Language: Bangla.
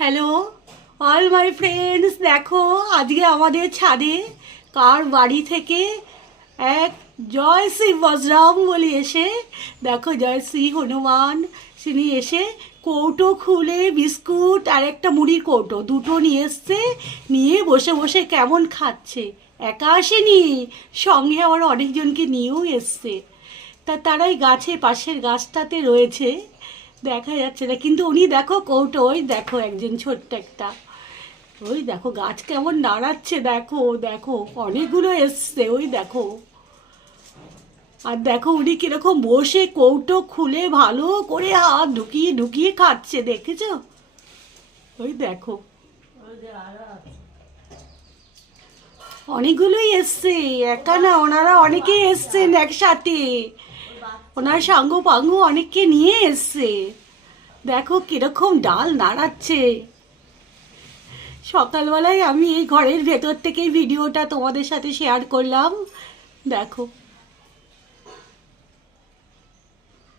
হ্যালো অল মাই ফ্রেন্ডস, দেখো আজকে আমাদের ছাদে কার বাড়ি থেকে এক জয় শ্রী বজরাম বলি এসে, দেখো জয় শ্রী হনুমান তিনি এসে কৌটো খুলে বিস্কুট আর একটা মুড়ির কৌটো দুটো নিয়ে এসছে, নিয়ে বসে বসে কেমন খাচ্ছে। একা আসেনি, সঙ্গে আবার অনেকজনকে নিয়েও এসছে। তা তারাই গাছে পাশের গাছটাতে রয়েছে, দেখা যাচ্ছে না কিন্তু উনি দেখো কৌটো, ওই দেখো একজন ছোট্ট একটা, ওই দেখো গাছ কেমন নাড়াচ্ছে, দেখো দেখো অনেকগুলো এসছে, ওই দেখো। আর দেখো উনি কিরকম বসে কৌটো খুলে ভালো করে হাত ঢুকিয়ে ঢুকিয়ে খাচ্ছে, দেখেছো? ওই দেখো অনেকগুলোই এসছে, একা না, ওনারা অনেকেই এসছেন একসাথে, ওনার সাঙ্গ পাঙ্গ অনেককে নিয়ে এসছে। দেখো কিরকম ডাল নাড়াচ্ছে। সকালবেলায় আমি এই ঘরের ভেতর থেকেই ভিডিওটা তোমাদের সাথে শেয়ার করলাম, দেখো।